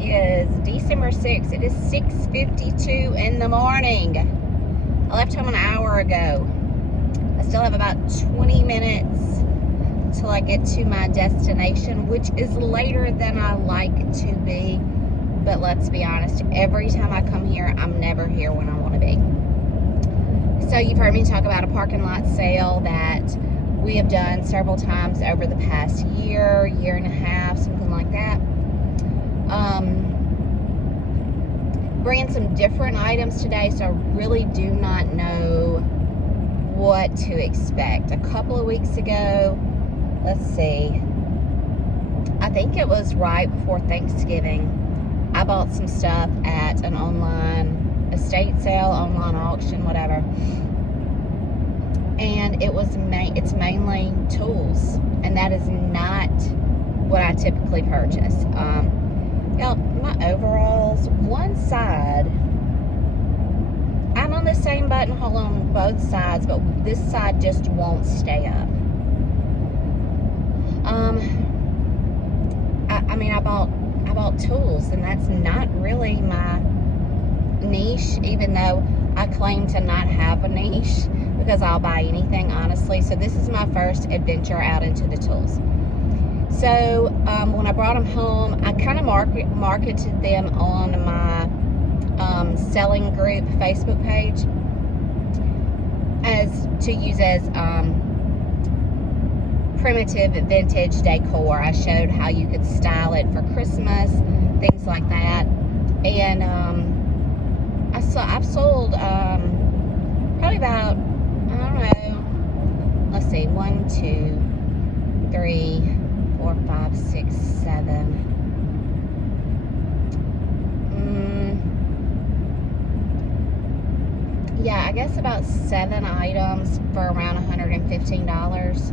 is December 6th. It is 6:52 in the morning. I left home an hour ago. I still have about 20 minutes till I get to my destination, which is later than I like to be. But let's be honest, every time I come here, I'm never here when I want to be. So you've heard me talk about a parking lot sale that we have done several times over the past year and a half, something like that. Bringing some different items today, so I really do not know what to expect. A couple of weeks ago, let's see, I think it was right before Thanksgiving, I bought some stuff at an online estate sale, online auction, whatever. And it's mainly tools, and that is not what I typically purchase. My overalls, one side, I'm on the same buttonhole on both sides, but this side just won't stay up. I bought tools, and that's not really my niche, even though I claim to not have a niche, because I'll buy anything, honestly. So this is my first adventure out into the tools. So when I brought them home, I kind of marketed them on my selling group Facebook page to use as primitive vintage decor. I showed how you could style it for Christmas, things like that. And I've sold probably about, I don't know, let's see, 1, 2, 3, 4, 5, 6, 7. Yeah, I guess about 7 items for around $115.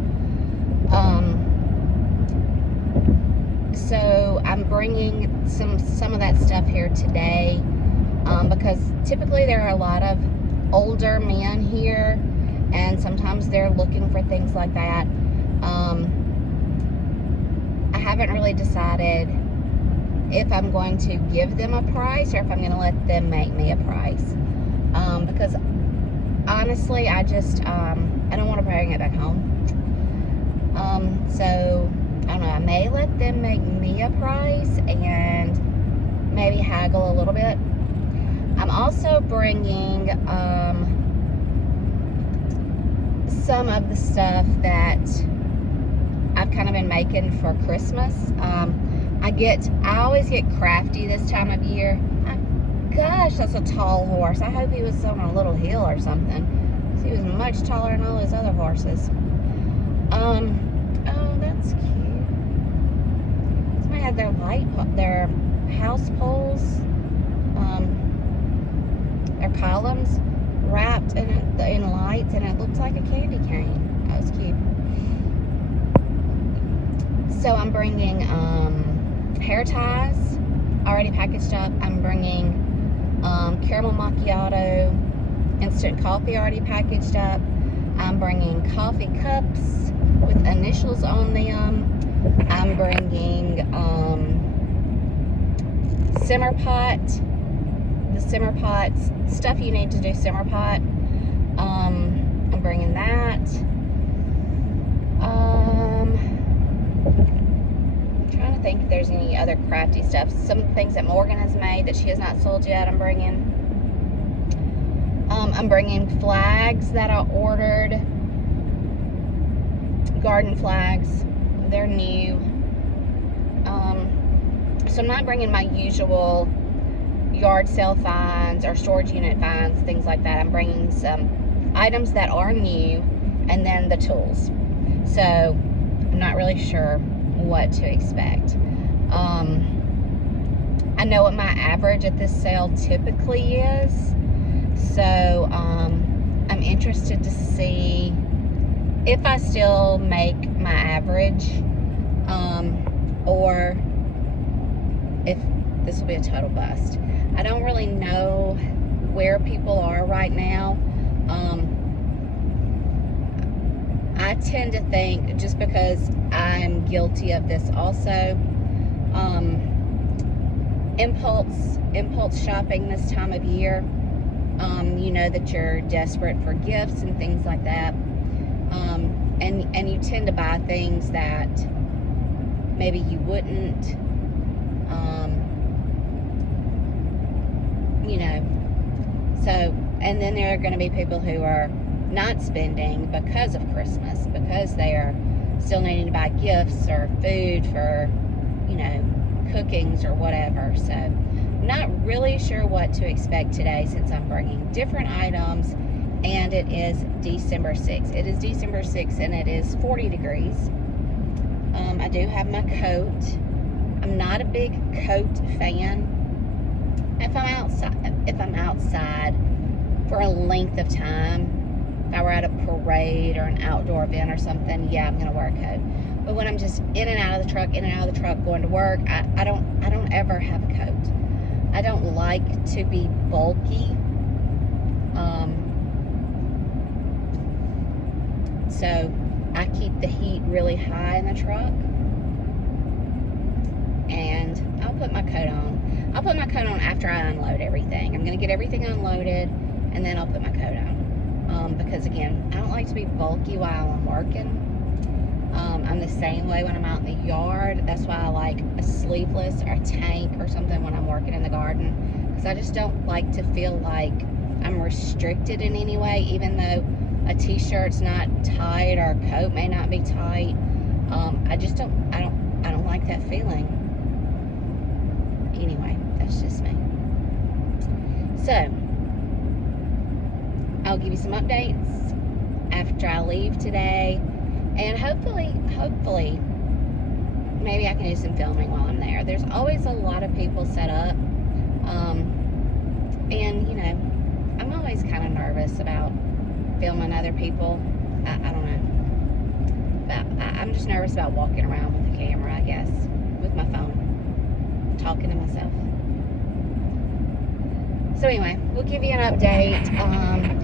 So I'm bringing some of that stuff here today, because typically there are a lot of older men here, and sometimes they're looking for things like that. I haven't really decided if I'm going to give them a price or if I'm going to let them make me a price, because honestly, I don't want to bring it back home. So I don't know, I may let them make me a price and maybe haggle a little bit. I'm also bringing some of the stuff that I've kind of been making for Christmas. I always get crafty this time of year. Gosh, that's a tall horse. I hope he was on a little hill or something, because he was much taller than all those other horses. Oh, that's cute. Somebody had their house poles, their columns wrapped in lights, and it looked like a candy cane. That was cute. So I'm bringing hair ties already packaged up. I'm bringing caramel macchiato instant coffee already packaged up. I'm bringing coffee cups with initials on them. I'm bringing simmer pot, the simmer pots, stuff you need to do simmer pot. I'm bringing that. I'm trying to think if there's any other crafty stuff. Some things that Morgan has made that she has not sold yet, I'm bringing. I'm bringing flags that I ordered, garden flags. They're new. So I'm not bringing my usual yard sale finds or storage unit finds, things like that. I'm bringing some items that are new, and then the tools. So I'm not really sure what to expect. I know what my average at this sale typically is, so I'm interested to see if I still make my average, or if this will be a total bust. I don't really know where people are right now. I tend to think, just because I'm guilty of this also, impulse shopping this time of year. You know that you're desperate for gifts and things like that. And you tend to buy things that maybe you wouldn't, you know. So, and then there are going to be people who are not spending because of Christmas, because they are still needing to buy gifts or food for, you know, cookings or whatever. So I'm not really sure what to expect today, since I'm bringing different items, and it is December 6th. It is December 6th and it is 40 degrees. I do have my coat. I'm not a big coat fan. If I'm outside for a length of time, if I were at a parade or an outdoor event or something, yeah, I'm gonna wear a coat. But when I'm just in and out of the truck, going to work, I don't ever have a coat. I don't like to be bulky. So I keep the heat really high in the truck, and I'll put my coat on. I'll put my coat on after I unload everything. I'm gonna get everything unloaded, and then I'll put my coat on. Because again, I don't like to be bulky while I'm working. I'm the same way when I'm out in the yard. That's why I like a sleeveless or a tank or something when I'm working in the garden, because I just don't like to feel like I'm restricted in any way, even though a t-shirt's not tight or a coat may not be tight. I don't like that feeling. Anyway, that's just me. So I'll give you some updates after I leave today, and hopefully maybe I can do some filming while I'm there. There's always a lot of people set up, and you know, I'm always kind of nervous about filming other people. I don't know, but I'm just nervous about walking around with the camera, I guess, with my phone, talking to myself. So anyway, we'll give you an update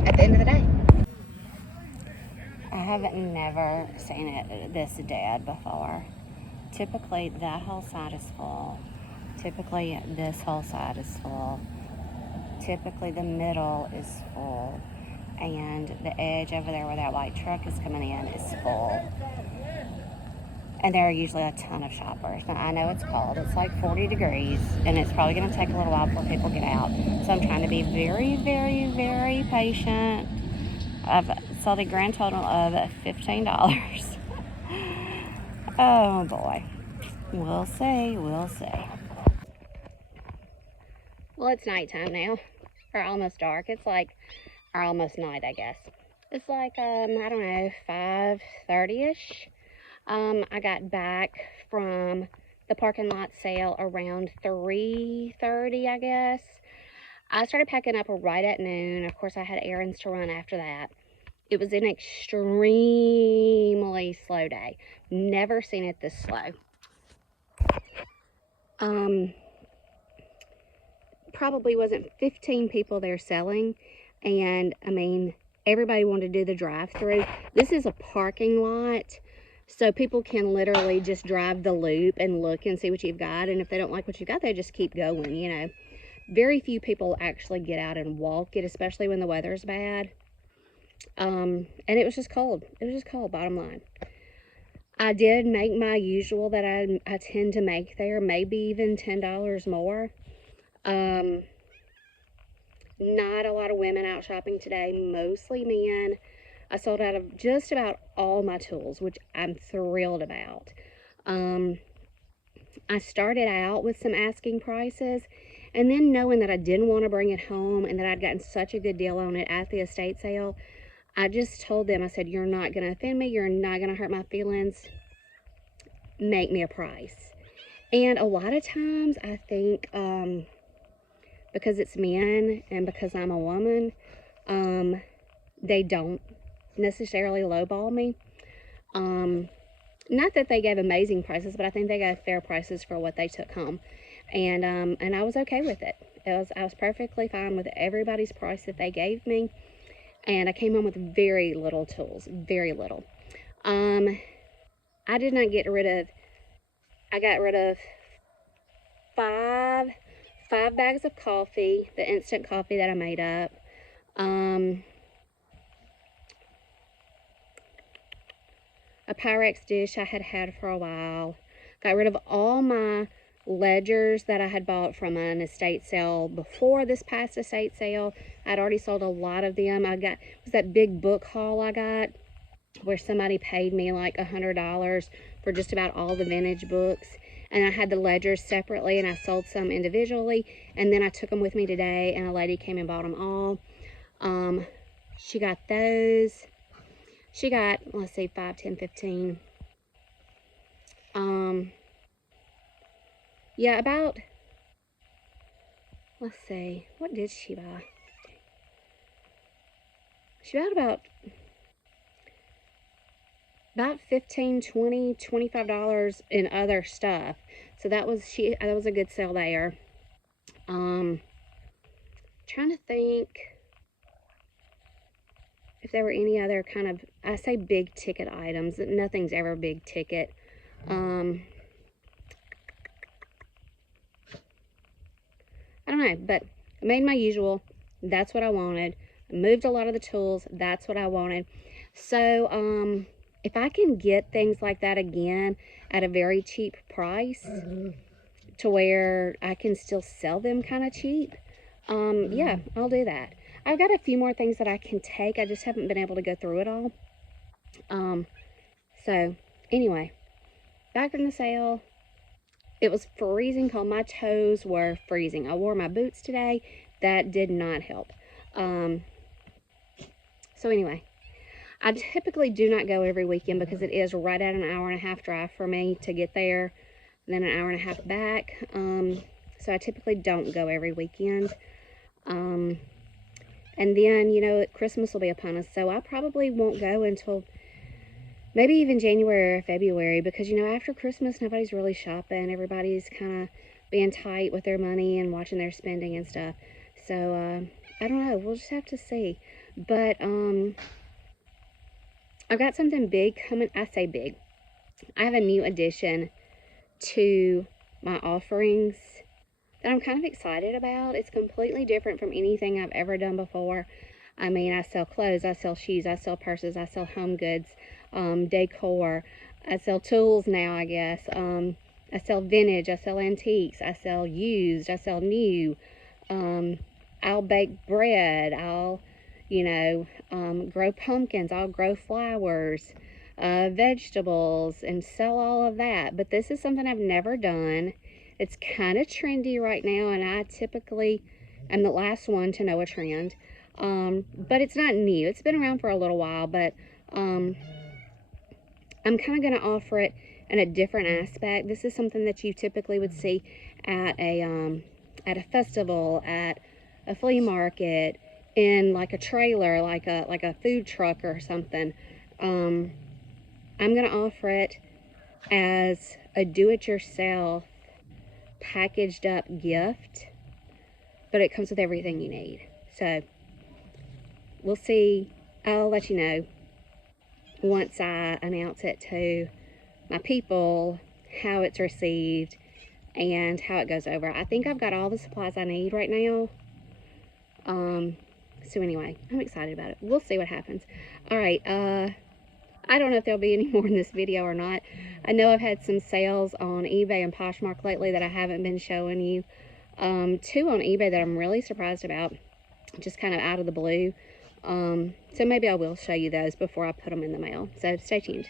at the end of the day. I haven't never seen it this dead before. Typically that whole side is full. Typically this whole side is full. Typically the middle is full. And the edge over there where that white truck is coming in is full. And there are usually a ton of shoppers. Now, I know it's cold. It's like 40 degrees, and it's probably going to take a little while before people get out. So I'm trying to be very, very, very patient. I've sold a grand total of $15. Oh, boy. We'll see. We'll see. Well, it's nighttime now, or almost dark. It's like, or almost night, I guess. It's like, I don't know, 5:30-ish. I got back from the parking lot sale around 3:30, I guess. I started packing up right at noon. Of course, I had errands to run after that. It was an extremely slow day. Never seen it this slow. Probably wasn't 15 people there selling, and I mean, everybody wanted to do the drive-through. This is a parking lot, so people can literally just drive the loop and look and see what you've got, and if they don't like what you've got, they just keep going, you know. Very few people actually get out and walk it, especially when the weather's bad. And it was just cold. It was just cold, bottom line. I did make my usual that I tend to make there, maybe even $10 more. Not a lot of women out shopping today, mostly men. I sold out of just about all my tools, which I'm thrilled about. I started out with some asking prices, and then knowing that I didn't want to bring it home and that I'd gotten such a good deal on it at the estate sale, I just told them, I said, you're not going to offend me, you're not going to hurt my feelings, make me a price. And a lot of times I think because it's men and because I'm a woman, they don't necessarily lowball me. Not that they gave amazing prices, but I think they got fair prices for what they took home. And I was okay with it. I was perfectly fine with everybody's price that they gave me. And I came home with very little tools, very little. I did not get rid of, I got rid of 5 5 bags of coffee, the instant coffee that I made up. A Pyrex dish I had had for a while. Got rid of all my ledgers that I had bought from an estate sale before this past estate sale. I'd already sold a lot of them. It was that big book haul I got where somebody paid me like $100 for just about all the vintage books. And I had the ledgers separately, and I sold some individually, and then I took them with me today, and a lady came and bought them all. She got those. She got, let's see, 5, 10, 15. Yeah, about, let's see, what did she buy? She bought about 15, 20, $25 in other stuff. So that was a good sale there. Trying to think if there were any other kind of, I say big ticket items. Nothing's ever big ticket. I don't know, but I made my usual. That's what I wanted. I moved a lot of the tools. That's what I wanted. So, if I can get things like that again at a very cheap price to where I can still sell them kind of cheap, yeah, I'll do that. I've got a few more things that I can take. I just haven't been able to go through it all. So anyway, back from the sale. It was freezing cold. My toes were freezing. I wore my boots today. That did not help. So anyway, I typically do not go every weekend because it is right at an 1.5-hour drive for me to get there, and then an 1.5 hour back. So I typically don't go every weekend. And then, you know, Christmas will be upon us, so I probably won't go until maybe even January or February, because, you know, after Christmas, nobody's really shopping. Everybody's kind of being tight with their money and watching their spending and stuff. So, I don't know. We'll just have to see. But, I've got something big coming. I say big. I have a new addition to my offerings that I'm kind of excited about. It's completely different from anything I've ever done before. I mean, I sell clothes, I sell shoes, I sell purses, I sell home goods, decor. I sell tools now, I guess. I sell vintage, I sell antiques, I sell used, I sell new. I'll bake bread, I'll, you know, grow pumpkins, I'll grow flowers, vegetables, and sell all of that. But this is something I've never done. It's kind of trendy right now, and I typically am the last one to know a trend. But it's not new. It's been around for a little while, but I'm kind of going to offer it in a different aspect. This is something that you typically would see at a festival, at a flea market, in like a trailer, like a food truck or something. I'm going to offer it as a do-it-yourself packaged up gift, but it comes with everything you need. So we'll see. I'll let you know once I announce it to my people, how it's received and how it goes over. I think I've got all the supplies I need right now. So anyway, I'm excited about it. We'll see what happens. All right. I don't know if there'll be any more in this video or not. I know I've had some sales on eBay and Poshmark lately that I haven't been showing you. 2 on eBay that I'm really surprised about, just kind of out of the blue. So maybe I will show you those before I put them in the mail. So stay tuned.